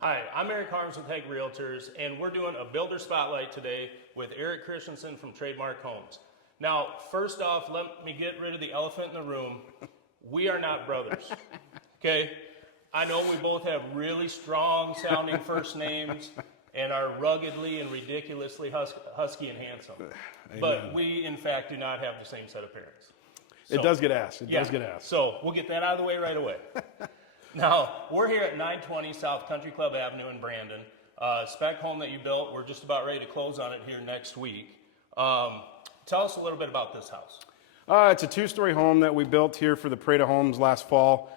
Hi, I'm Erik Harms with Hague Realtors, and we're doing a builder spotlight today with Erik Christensen from Trademark Homes. Now, first off, let me get rid of the elephant in the room. We are not brothers, okay? I know we both have really strong sounding first names and are ruggedly and ridiculously husky and handsome. Amen. But we, in fact, do not have the same set of parents. It does get asked. It does get asked. So we'll get that out of the way right away. Now, we're here at 920 South Country Club Avenue in Brandon. Spec home that you built. We're just about ready to close on it here next week. Tell us a little bit about this house. It's a two-story home that we built here for the Parade of Homes last fall.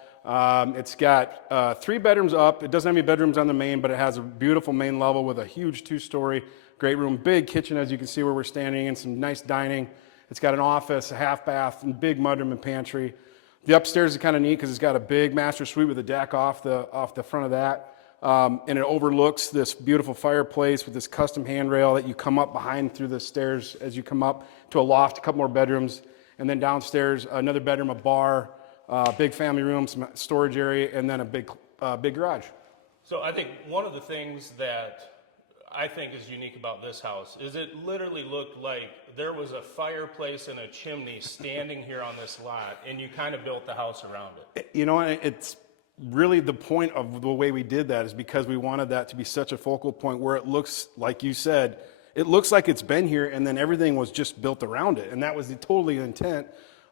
It's got 3 bedrooms up. It doesn't have any bedrooms on the main, but it has a beautiful main level with a huge 2-story, great room, big kitchen as you can see where we're standing, and some nice dining. It's got an office, a half bath, and big mudroom and pantry. The upstairs is kind of neat because it's got a big master suite with a deck off the front of that. And it overlooks this beautiful fireplace with this custom handrail that you come up behind through the stairs as you come up to a loft, a couple more bedrooms. And then downstairs, another bedroom, a bar, big family room, some storage area, and then a big garage. So I think one of the things that I think is unique about this house is it literally looked like there was a fireplace and a chimney standing here on this lot, and you kind of built the house around it. You know, it's really the point of the way we did that is because we wanted that to be such a focal point where it looks, like you said, it looks like it's been here, and then everything was just built around it. And that was the totally intent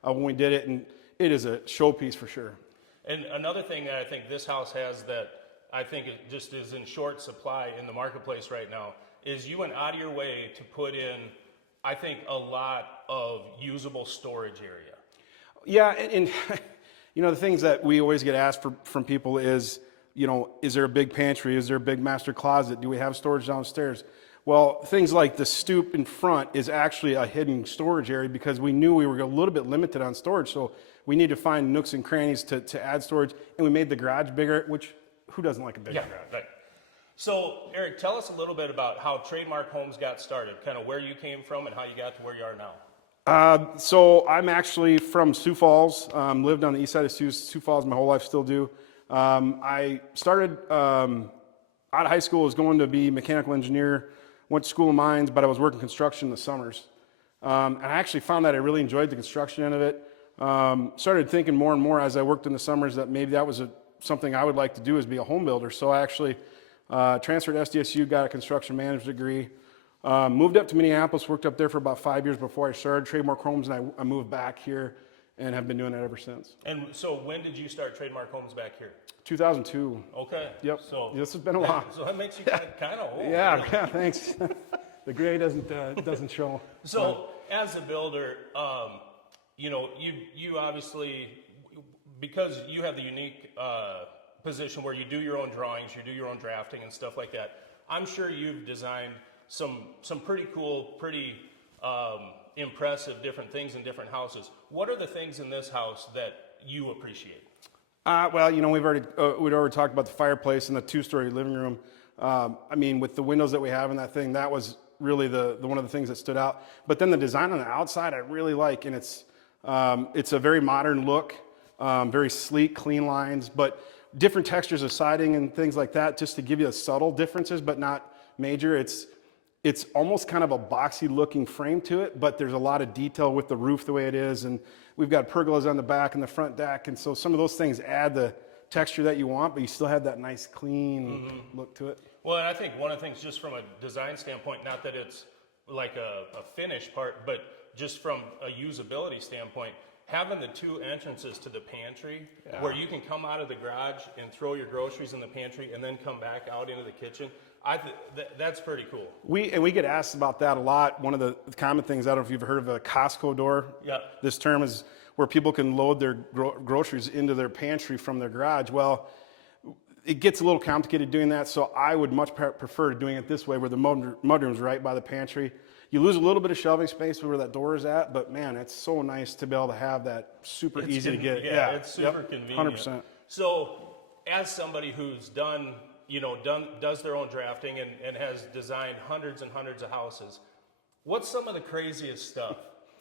of when we did it, and it is a showpiece for sure. And another thing that I think this house has that I think it just is in short supply in the marketplace right now is you went out of your way to put in, I think, a lot of usable storage area. Yeah, and you know, the things that we always get asked from people is, you know, is there a big pantry? Is there a big master closet? Do we have storage downstairs? Well, things like the stoop in front is actually a hidden storage area because we knew we were a little bit limited on storage, so we need to find nooks and crannies to add storage, and we made the garage bigger, which who doesn't like a big garage? Right. So, Erik, tell us a little bit about how Trademark Homes got started, kind of where you came from and how you got to where you are now. So I'm actually from Sioux Falls, lived on the east side of Sioux Falls my whole life, still do. I started out of high school, was going to be a mechanical engineer, went to school of mines, but I was working construction in the summers. And I actually found that I really enjoyed the construction end of it. Started thinking more and more as I worked in the summers that maybe that was something I would like to do is be a home builder. So I actually transferred to SDSU, got a construction management degree, moved up to Minneapolis, worked up there for about 5 years before I started Trademark Homes, and I moved back here and have been doing it ever since. And so when did you start Trademark Homes back here? 2002. Okay. Yep. So this has been a while. So that makes you kind of old. Yeah, really. yeah, thanks. The gray doesn't show. So as a builder, you know, you obviously, because you have the unique position where you do your own drawings, you do your own drafting and stuff like that, I'm sure you've designed some pretty cool, pretty impressive different things in different houses. What are the things in this house that you appreciate? Well, you know, we'd already talked about the fireplace and the 2-story living room. I mean, with the windows that we have in that thing, that was really the one of the things that stood out. But then the design on the outside, I really like, and it's a very modern look, very sleek, clean lines, but different textures of siding and things like that, just to give you subtle differences, but not major. It's almost kind of a boxy looking frame to it, but there's a lot of detail with the roof the way it is, and we've got pergolas on the back and the front deck, and so some of those things add the texture that you want, but you still have that nice clean look to it. Well, and I think one of the things, just from a design standpoint, not that it's like a finished part, but just from a usability standpoint, having the 2 entrances to the pantry where you can come out of the garage and throw your groceries in the pantry and then come back out into the kitchen, that's pretty cool. We get asked about that a lot. One of the common things, I don't know if you've heard of a Costco door. Yeah. This term is where people can load their groceries into their pantry from their garage. Well, it gets a little complicated doing that, so I would much prefer doing it this way where the mudroom's right by the pantry. You lose a little bit of shelving space where that door is at, but man, it's so nice to be able to have that super easy to get. Yeah, it's super convenient. 100%. So as somebody who's does their own drafting and has designed hundreds and hundreds of houses, what's some of the craziest stuff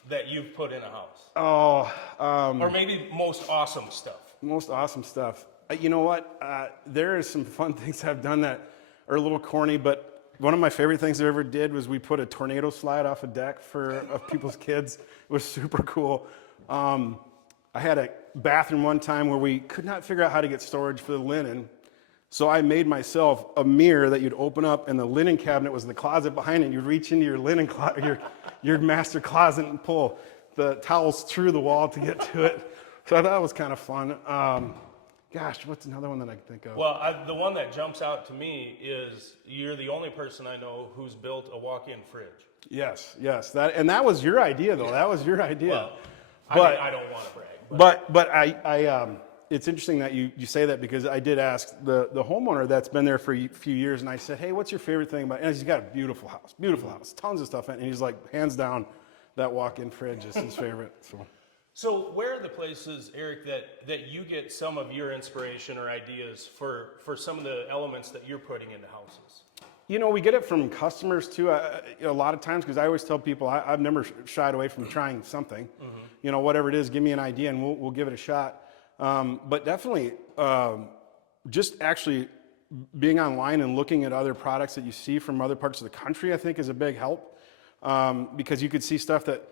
that you've put in a house? Oh, or maybe most awesome stuff? most awesome stuff. You know what? There is some fun things I've done that are a little corny, but one of my favorite things I ever did was we put a tornado slide off a deck of people's kids. It was super cool. I had a bathroom one time where we could not figure out how to get storage for the linen. So I made myself a mirror that you'd open up, and the linen cabinet was in the closet behind it. You'd reach into your linen your master closet and pull the towels through the wall to get to it. So I thought it was kind of fun. Gosh, what's another one that I can think of? Well, the one that jumps out to me is you're the only person I know who's built a walk-in fridge. Yes. That was your idea, though. That was your idea. Well, but I don't want to brag. but I it's interesting that you say that, because I did ask the homeowner that's been there for a few years, and I said, hey, what's your favorite thing about it? And he's got a beautiful house, tons of stuff in it. And he's like, hands down, that walk-in fridge is his favorite. So where are the places, Eric, that you get some of your inspiration or ideas for some of the elements that you're putting into houses? You know, we get it from customers too. A lot of times, because I always tell people I've never shied away from trying something. Mm-hmm. You know, whatever it is, give me an idea and we'll give it a shot. But definitely, just actually being online and looking at other products that you see from other parts of the country, I think is a big help. Because you could see stuff that,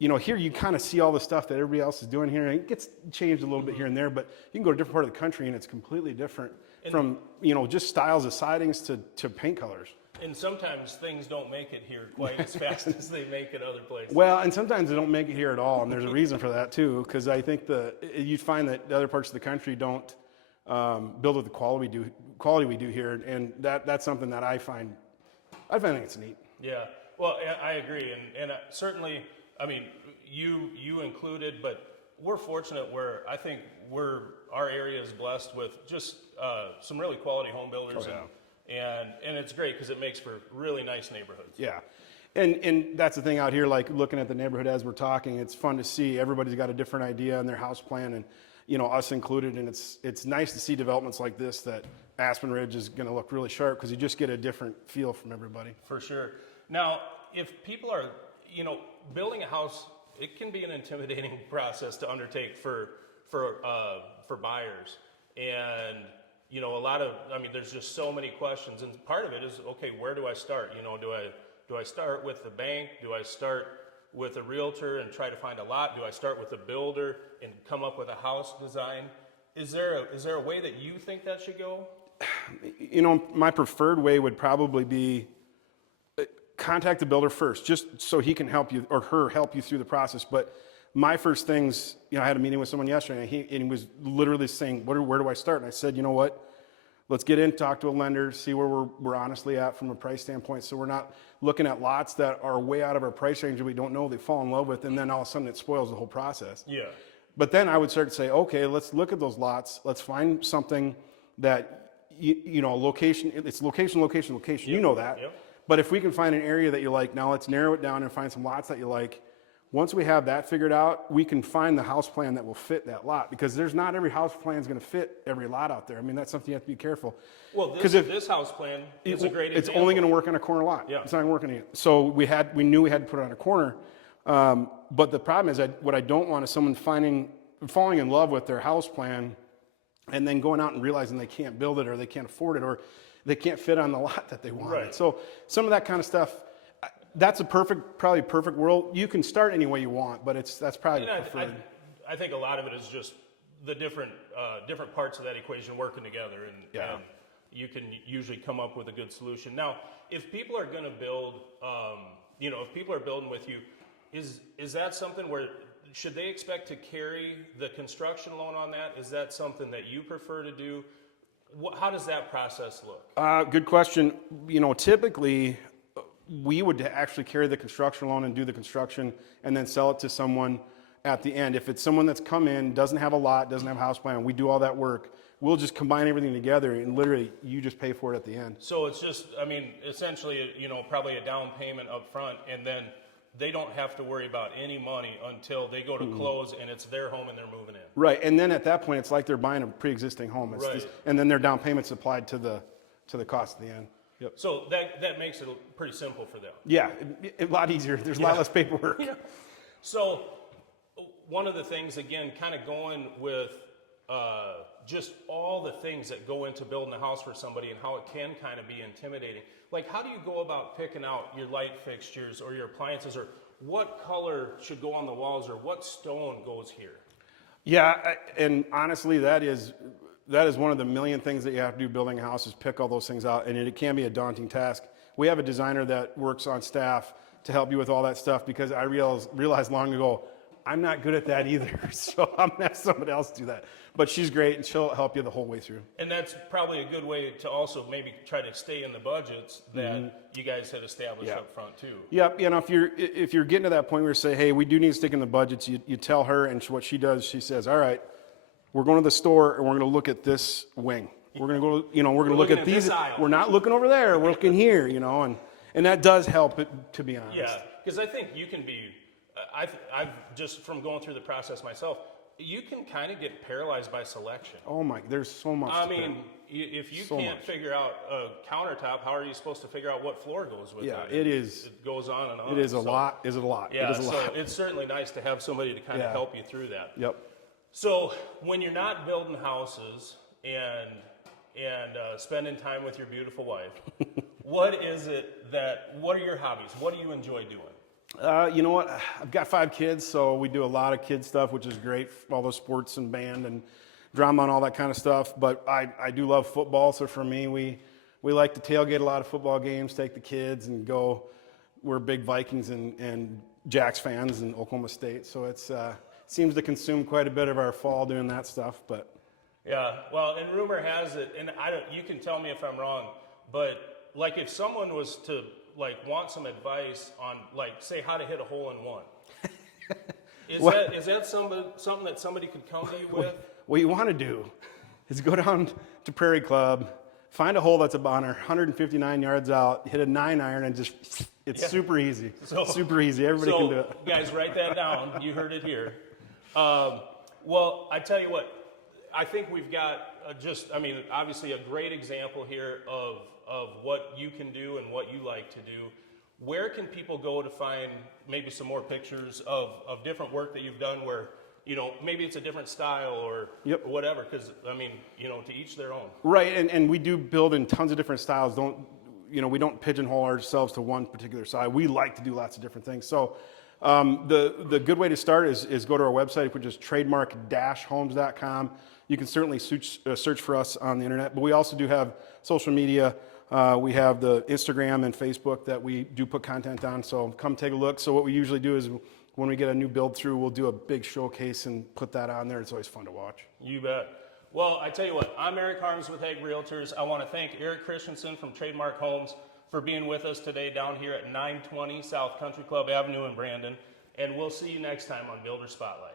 you know, here you kind of see all the stuff that everybody else is doing here, and it gets changed a little bit here and there, but you can go to a different part of the country and it's completely different, from, you know, just styles of sidings to paint colors. And sometimes things don't make it here quite as fast as they make it other places. Well, and sometimes they don't make it here at all, and there's a reason for that too, because I think you find that the other parts of the country don't build with the quality we do here, and that's something that I find it's neat. Yeah, well, I agree, and certainly, I mean, you included, but we're fortunate where I think our area is blessed with just some really quality home builders. Oh, yeah. And it's great because it makes for really nice neighborhoods. Yeah. And that's the thing out here, like looking at the neighborhood as we're talking, it's fun to see everybody's got a different idea in their house plan, and, you know, us included. And it's nice to see developments like this, that Aspen Ridge is going to look really sharp, because you just get a different feel from everybody. For sure. Now, if people are, you know, building a house, it can be an intimidating process to undertake for buyers. And, you know, there's just so many questions, and part of it is, okay, where do I start? You know, do I start with the bank? Do I start with a realtor and try to find a lot? Do I start with a builder and come up with a house design? Is there a way that you think that should go? You know, my preferred way would probably be contact the builder first, just so he can help you, or her help you through the process. But my first things, you know, I had a meeting with someone yesterday, and he was literally saying, where do I start? And I said, you know what? Let's get in, talk to a lender, see where we're honestly at from a price standpoint, so we're not looking at lots that are way out of our price range that we don't know, they fall in love with, and then all of a sudden it spoils the whole process. Yeah. But then I would start to say, okay, let's look at those lots. Let's find something that, you know, location, it's location. Yep. You know that. Yep. But if we can find an area that you like, now let's narrow it down and find some lots that you like. Once we have that figured out, we can find the house plan that will fit that lot, because there's not every house plan is going to fit every lot out there. I mean, that's something you have to be careful. Well, this house plan is a great example. It's only going to work on a corner lot. Yeah. It's not going to work on it. So we knew we had to put it on a corner. But the problem is, what I don't want is someone falling in love with their house plan and then going out and realizing they can't build it, or they can't afford it, or they can't fit on the lot that they want. Right. So some of that kind of stuff, that's probably a perfect world. You can start any way you want, but that's probably preferred. I think a lot of it is just the different parts of that equation working together, and you can usually come up with a good solution. Now, if people are going to build, if people are building with you, is that something where should they expect to carry the construction loan on that? Is that something that you prefer to do? How does that process look? Good question. You know, typically we would actually carry the construction loan and do the construction and then sell it to someone at the end. If it's someone that's come in, doesn't have a lot, doesn't have a house plan, we do all that work. We'll just combine everything together, and literally you just pay for it at the end. So it's just, essentially, probably a down payment up front, and then they don't have to worry about any money until they go to close and it's their home and they're moving in. Right, and then at that point, it's like they're buying a pre-existing home. And then their down payment's applied to the cost at the end. Yep. So that makes it pretty simple for them. Yeah, a lot easier. There's a lot less paperwork. Yeah. So one of the things, again, kind of going with just all the things that go into building a house for somebody and how it can kind of be intimidating. Like, how do you go about picking out your light fixtures or your appliances, or what color should go on the walls, or what stone goes here? Yeah, and honestly, that is one of the million things that you have to do building a house, is pick all those things out, and it can be a daunting task. We have a designer that works on staff to help you with all that stuff, because I realized long ago, I'm not good at that either, so I'm gonna have somebody else do that. But she's great, and she'll help you the whole way through. And that's probably a good way to also maybe try to stay in the budgets that you guys had established up front too. Yep, you know, if you're getting to that point where you say, hey, we do need to stick in the budgets, you tell her, and what she does, she says, all right, we're going to the store and we're going to look at this wing. We're going to go, we're going to look at these. We're not looking over there. We're looking here, and that does help, to be honest. Yeah, because I think you can be, I've just from going through the process myself, you can kind of get paralyzed by selection. Oh my, there's so much. If you can't figure out a countertop, how are you supposed to figure out what floor goes with it? Yeah, it is. It goes on and on. It is a lot. Is it a lot? Yeah, it is a lot. So it's certainly nice to have somebody to kind of help you through that. Yep. So when you're not building houses and spending time with your beautiful wife, what are your hobbies? What do you enjoy doing? You know what? I've got 5 kids, so we do a lot of kid stuff, which is great. All those sports and band and drama and all that kind of stuff. But I do love football, so for me, we like to tailgate a lot of football games, take the kids and go. We're big Vikings and Jacks fans in Oklahoma State, so it's seems to consume quite a bit of our fall doing that stuff. But yeah, well, and rumor has it, and you can tell me if I'm wrong, but like if someone was to want some advice on say how to hit a hole in one, is that something that somebody could come to you with? What you want to do is go down to Prairie Club, find a hole that's about 159 yards out, hit a 9-iron, and it's super easy. Super easy. Everybody can do it. Guys, write that down. You heard it here. Well, I tell you what, I think we've got obviously a great example here of what you can do and what you like to do. Where can people go to find maybe some more pictures of different work that you've done where, maybe it's a different style or whatever, because, to each their own. Right, and we do build in tons of different styles. We don't pigeonhole ourselves to one particular side. We like to do lots of different things. So the good way to start is go to our website, which is trademark-homes.com. You can certainly search for us on the internet, but we also do have social media. We have the Instagram and Facebook that we do put content on, so come take a look. So what we usually do is when we get a new build through, we'll do a big showcase and put that on there. It's always fun to watch. You bet. Well, I tell you what, I'm Erik Harms with Hague Realtors. I want to thank Erik Christensen from Trademark Homes for being with us today down here at 920 South Country Club Avenue in Brandon. And we'll see you next time on Builder Spotlight.